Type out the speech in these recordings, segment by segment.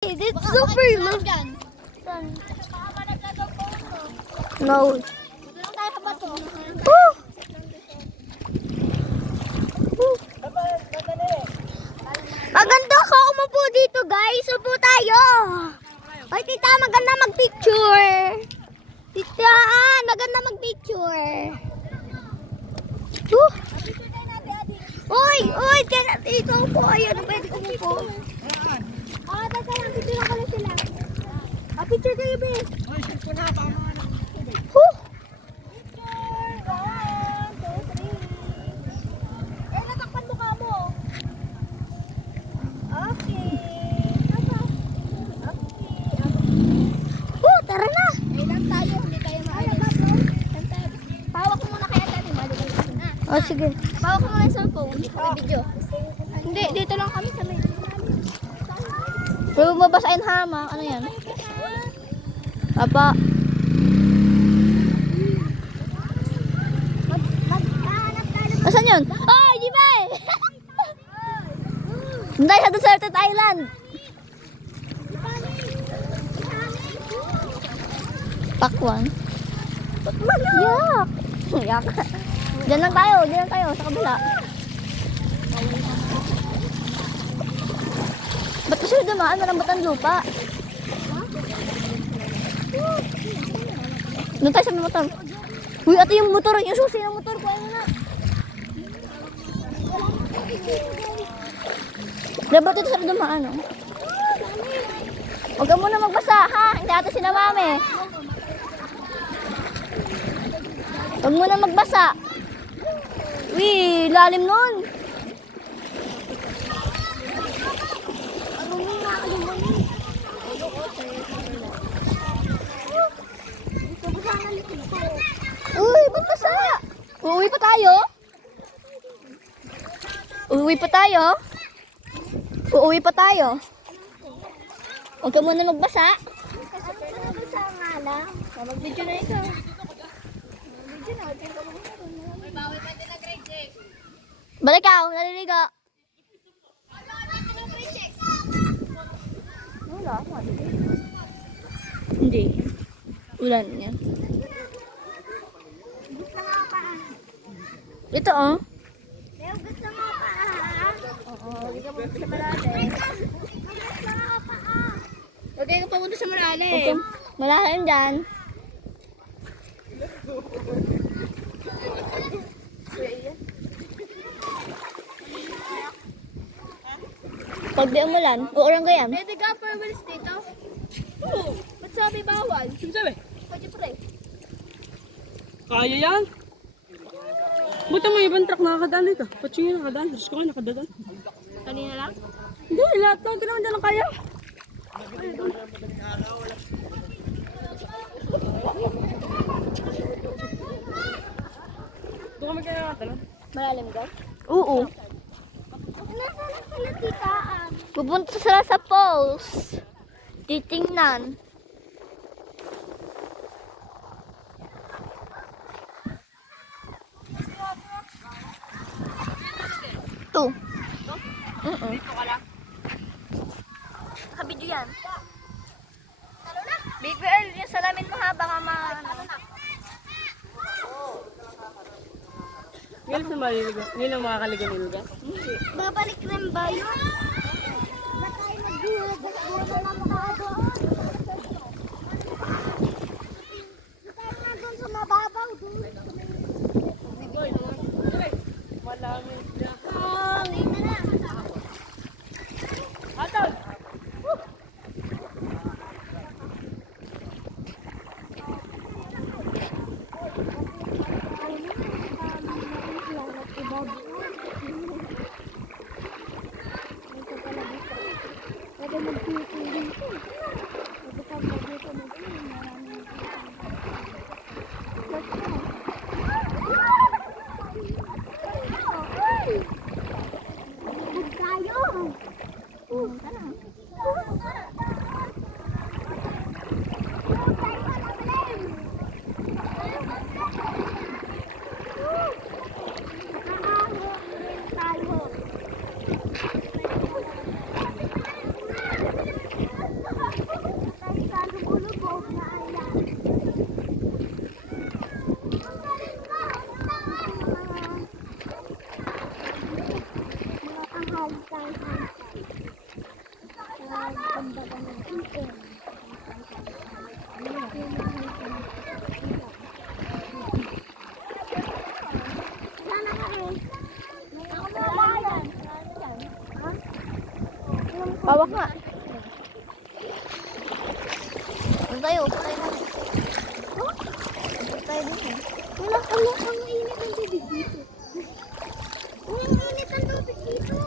It's super low. No. Woo! Maganda ka umupo dito, guys. Upo tayo. Ay, tita, maganda mag-picture. Tita, maganda mag-picture. Uy, kaya dito po. Ayan, pwede umupo. Teka lang, picture ko lang sila. Picture kayo, be. Ay, shoot ko na. Baka mga ano. Natakpan mo ka mo. Okay. Tara na. Ilan tayo, hindi tayo maalis. Pawak mo muna kaya dati. Oh, sige. Pawak mo muna yung cellphone. Video. Hindi, dito lang kami sa may. Pero mabasahin hama. Ano yan? Papa. Asan yun? Oh, di ba? Hindi, sa deserted island. Pakwan. Yak. Yak. Diyan lang tayo, sa kabila. Ba't kasi dumaan? Malambot ang lupa. Doon tayo sa may motor. Uy, ate yung motor, yung susi ng motor. Kuha mo na. Dapat ito sa dumaan, oh. Huwag ka muna magbasa, ha? Hindi ata sila mami. Huwag muna magbasa. Uy, lalim nun. Uy, ba't basa? Uuwi pa tayo? Uuwi pa tayo? Uuwi pa tayo? Huwag ka muna magbasa. Kasi pwede magbasa nga lang. Mag-video na ito. Mag-video na. May bawi pa din na grade 6. Balik ako, naliligo. Wala, hindi. Ulan yan. Ito, oh. Gusto mo pa, oo, hindi ka pumunta sa malalim. Gusto mo pa, huwag kayo pumunta sa malalim. Malalim dyan. Pag di umulan, uurang ka yan. Pwede ka per wheels dito? Oo. Ba't sabi bawal? Sino sabi? Pwede pre. Kaya yan? Buta may ibang truck nakakadaan dito. Ba't yung nakadaan? Diyos ko nga nakadaan. Kanina lang? Hindi, lahat lang. Kailangan dyan lang kaya. Ito kami kaya nakatalon. Malalim daw? Oo. Nasaan na sila titaan? Pupunta sila sa falls. Titingnan. Ito. Dito ka lang. Nakabidyo yan. Big Earl, yung salamin mo ha, baka Ngayon sa maliligo. Ngayon ang makakaligo ng lugar. babalik rin ba yun? Na tayo nagdulag na mukha doon. Tayo na doon sa mababaw doon. Malamig na. Tingnan na. Atol! Sana ka rin. Ako na bayan. Pawak nga. Tayo, tayo. Tayo dito. Wala, ang init ang tubig dito. Ang init ang tubig dito.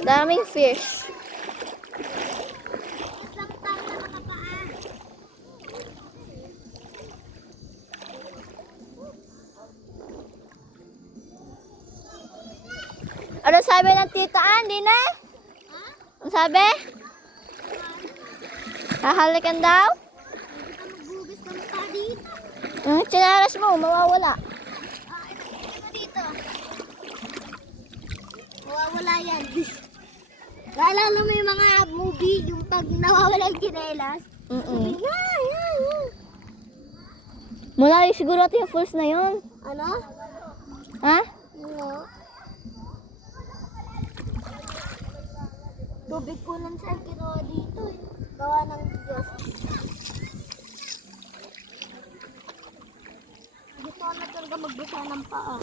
Daming fish. Ano sabi ng tita Andy na? Ano sabi? Hahalikan daw? Magbubis ka mukha dito. Tsinaras mo, mawawala. Ito dito. Mawawala yan. Naalala mo yung mga movie, yung pag nawawala yung kinelas? Malayo siguro ito yung falls na yun. Ano? Ha? Ano? Tubig ko lang sa kinuha dito eh. Gawa ng Diyos. Gusto ko na talaga magbasa ng paa.